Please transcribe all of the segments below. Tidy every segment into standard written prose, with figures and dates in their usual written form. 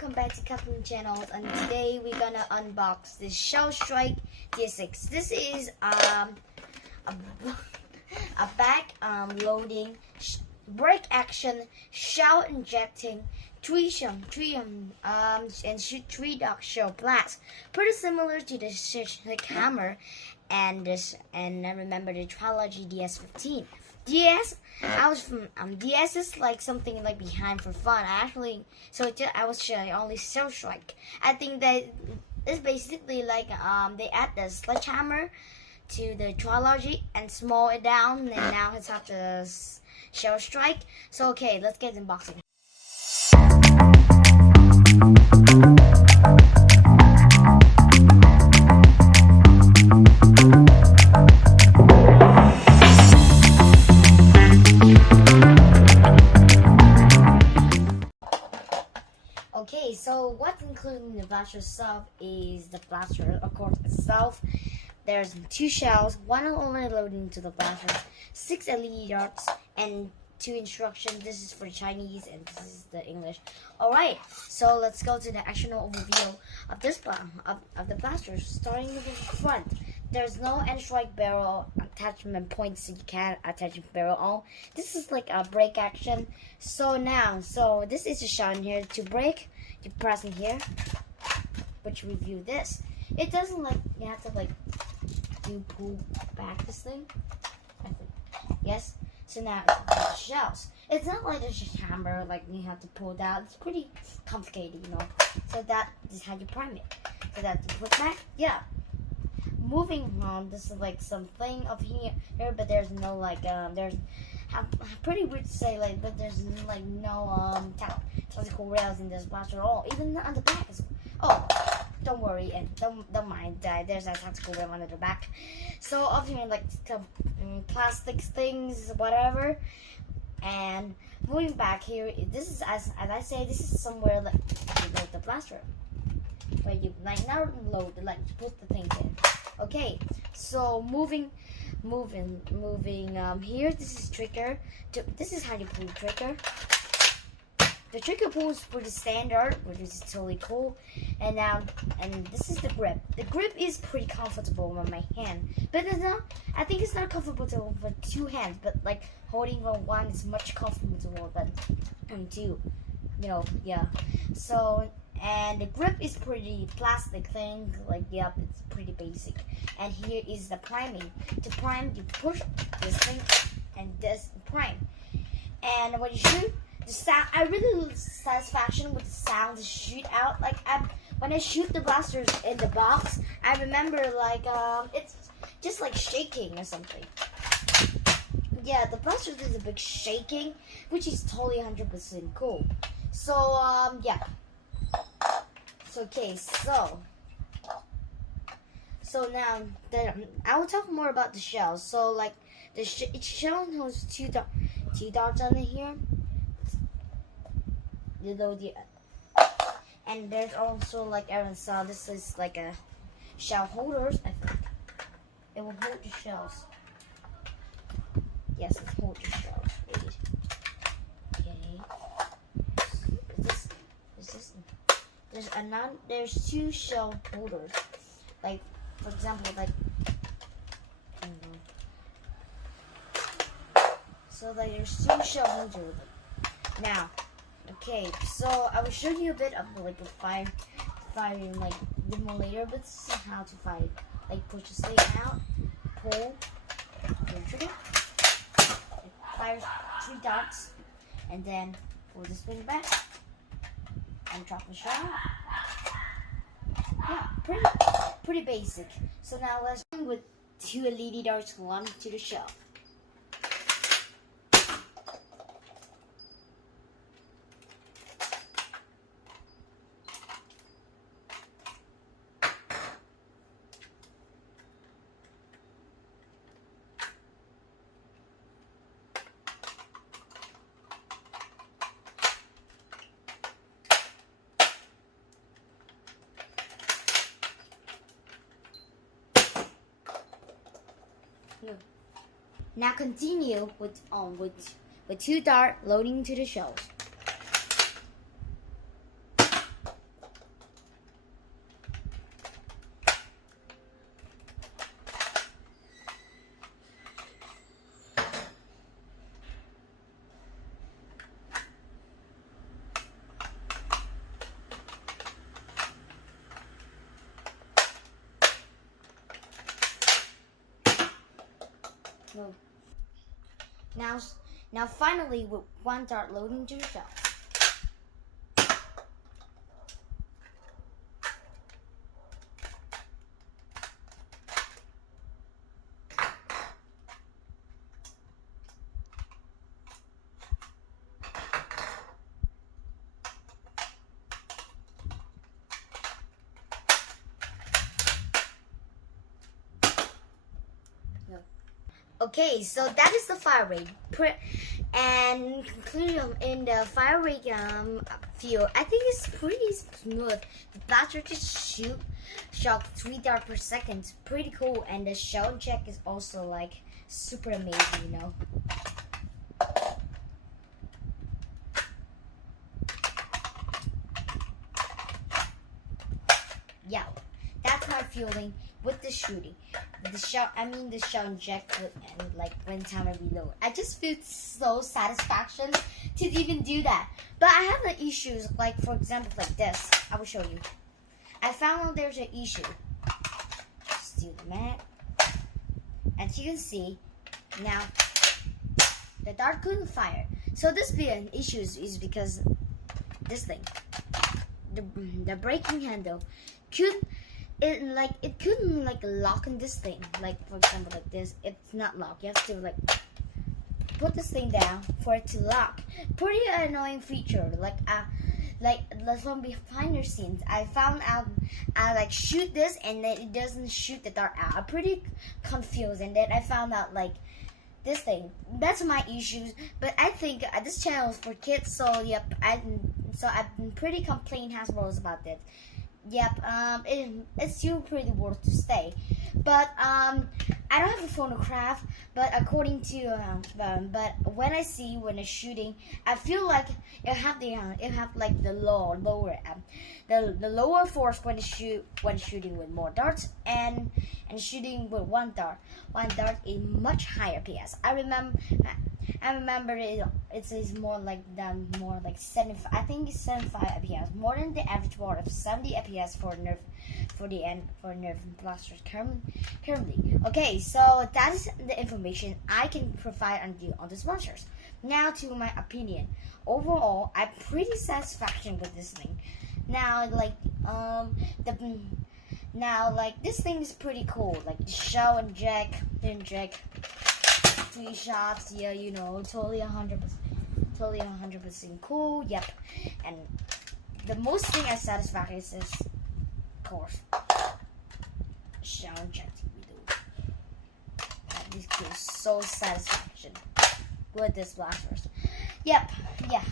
welcome back to Captain Channels, and today we're gonna unbox this Shellstrike DS-6. This is a back loading break action shell injecting three dot shell blast, pretty similar to the Shellstrike hammer and I remember the trilogy DS-15. DS is like something like behind for fun. I was showing only Shellstrike. I think that it's basically like they add the sledgehammer to the trilogy and small it down, and now it's have the Shellstrike. So okay, let's get unboxing. Okay, so what's included in the blaster itself is the blaster, of course, itself. There's 2 shells, 1 only loading into the blaster, 6 LED darts, and 2 instructions. This is for the Chinese and this is the English. Alright, so let's go to the actual overview of this of the blaster. Starting with the front, there's no end-strike barrel attachment points, so you can't attach a barrel on. This is like a break action. So this is a shell in here. To break, you press in here, which review this. It doesn't like you have to like pull back this thing. I think yes. So now it's shells. It's not like a hammer, like you have to pull down. It's pretty complicated, you know. So that is how you prime it. So that you put back, yeah. Moving on, this is like something of here, but there's no like there's pretty weird to say like, but there's like no tactical rails in this blaster at all. Even on the back is don't worry and don't mind that there's a tactical rail under the back. So up here like plastic things, whatever. And moving back here, this is as I say, this is somewhere like you load the blaster, where you like not load, like you put the things in. Okay, so moving here, this is trigger. This is how you pull the trigger. The trigger pull is pretty standard, which is totally cool. And this is the grip. The grip is pretty comfortable on my hand, but it's not. I think it's not comfortable for 2 hands, but like holding on one is much comfortable than 2. You know, yeah. So. And the grip is pretty plastic thing, like yep, it's pretty basic. And here is the priming. To prime, you push this thing and this prime. And when you shoot, the sound, I really love satisfaction with the sound to shoot out. Like when I shoot the blasters in the box, I remember like it's just like shaking or something. Yeah, the blasters is a big shaking, which is totally 100% cool. So yeah. Okay, so now I will talk more about the shells. So like each shell has 2 darts under here. You load the, and there's also like Aaron saw, this is like a shell holders. I think it will hold the shells. Yes, it holds the shells. Wait. Okay. There's 2 shell holders. Like for example, like so like there's 2 shell holders. Now, okay, so I will show you a bit of like the firing like demo later, but this is how to fire it. Like push the thing out, pull, the trigger, it fires 3 darts, and then pull the swing back and drop the shell. Yeah, pretty basic. So now let's go with 2 LED darts along to the shell. Now continue with 2 dart loading to the shells. So now finally with one dart loading to the shell. Okay, so that is the fire rate. And conclusion in the fire rate field, I think it's pretty smooth. The blaster just shot 3 darts per second. It's pretty cool, and the shell check is also like super amazing, you know. Yeah, that's my feeling with the shooting. The shell inject and like when time I reload. I just feel so satisfaction to even do that. But I have the issues, like for example like this. I will show you. I found out there's an issue. Steal the mag. As you can see, now the dart couldn't fire. So this being issues is because this thing, the braking handle it couldn't like lock in this thing. Like for example like this, it's not locked. You have to like put this thing down for it to lock. Pretty annoying feature. Like from behind your scenes, I found out I like shoot this and then it doesn't shoot the dart out. I'm pretty confused, and then I found out like this thing. That's my issues. But I think this channel is for kids, so yep. I've been pretty complaining Hasbro's about this. Yep, it's still pretty worth to stay, but I don't have a phonograph. But according to but when it's shooting, I feel like it have like the lower force when shooting with more darts and shooting with one dart. One dart is much higher PS. I remember it's more like 75. I think it's 75 FPS, more than the average word of 70 FPS for Nerf blasters currently. Okay, so that is the information I can provide on these monsters. Now to my opinion. Overall, I'm pretty satisfaction with this thing. Now this thing is pretty cool. Like the shell inject 3 shots, yeah, you know, totally 100% cool. Yep. And the most thing I satisfied is of course shell inject reload. This feels so satisfaction with this blasters. Yep, yeah.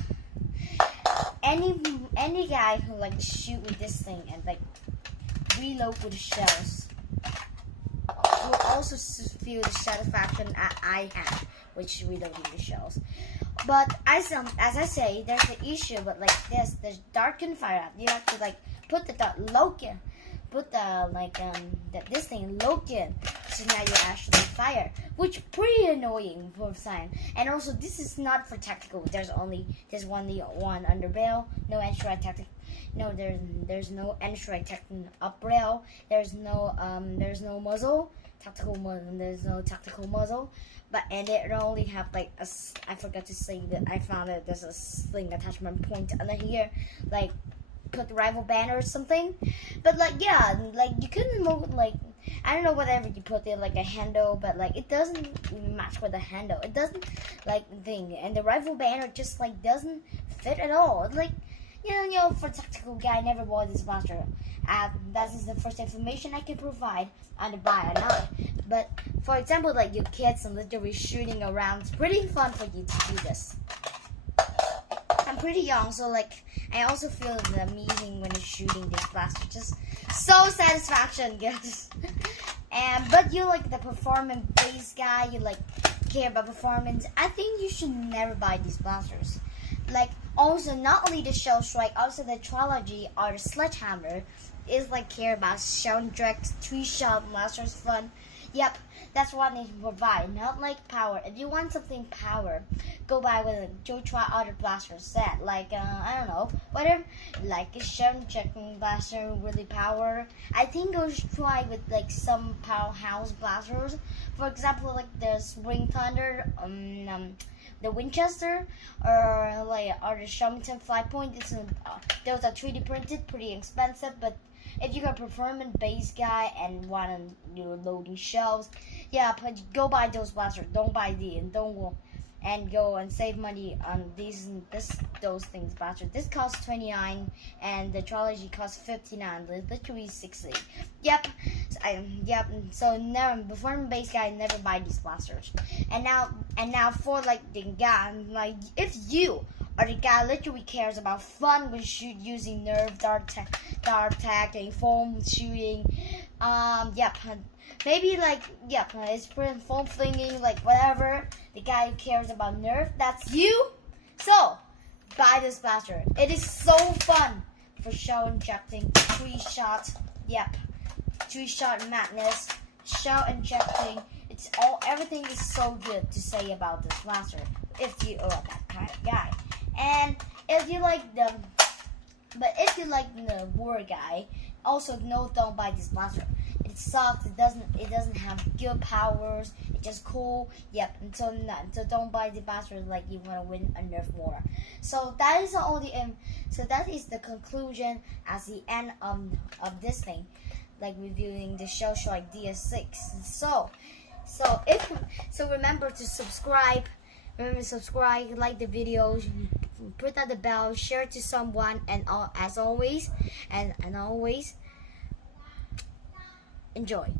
Any guy who like shoot with this thing and like reload with the shells will also feel the satisfaction I have, which reloading the shells. But as I say, there's an issue. But like this, there's dart can fire up. You have to like put the dart lock-in, put the this thing lock-in, so now you actually fire, which pretty annoying for sign. And also, this is not for tactical. There's only one under barrel, no extra tactical. No, there's no extra tactical up rail. There's no muzzle. There's no tactical muzzle, and it only have like I forgot to say that I found that there's a sling attachment point under here, like put the rival banner or something. But like yeah, like you couldn't move like I don't know whatever you put there like a handle, but like it doesn't match with the handle. It doesn't like thing, and the rival banner just like doesn't fit at all. Like you know, for tactical guy, I never bought this monster. That is the first information I can provide on the buy or not. But for example, like your kids and literally shooting around, it's pretty fun for you to do this. I'm pretty young, so like I also feel the amazing when you're shooting this blaster. Just so satisfaction, guys. But you like the performance-based guy, you like care about performance. I think you should never buy these blasters. Like also not only the Shellstrike, also the trilogy or the Sledgehammer is like care about shell direct 3-shot blasters fun. Yep, that's what they provide, not like power. If you want something power, go buy go try other blaster set, like I don't know, whatever, like a Shellstrike blaster really power. I think go try with like some powerhouse blasters, for example, like the Spring Thunder, the Winchester, or the Shelmington Fly Point. Those are 3D printed, pretty expensive, but if you're a performance base guy and want your loading shells, yeah, but go buy those blasters. Don't buy go and save money on those things blasters. This costs 29 and the trilogy costs 59. Literally 60. Yep. So never performance base guy never buy these blasters. And now for like the guy, like if you or the guy literally cares about fun with using Nerf, dart attack, and foam shooting. Maybe like it's pretty foam flinging, like whatever. The guy who cares about Nerf, that's you. So buy this blaster. It is so fun for shell injecting, 3-shot. 3-shot madness, shell injecting. Everything is so good to say about this blaster if you are that kind of guy. And if you like the war guy, also don't buy this blaster. It sucks. It doesn't have good powers. It's just cool. Yep. So don't buy the blaster like you want to win a Nerf war. So that is that is the conclusion as the end of this thing, like reviewing the Shellstrike DS-6. So remember to subscribe. Like the videos, put on the bell, share it to someone, and as always, enjoy.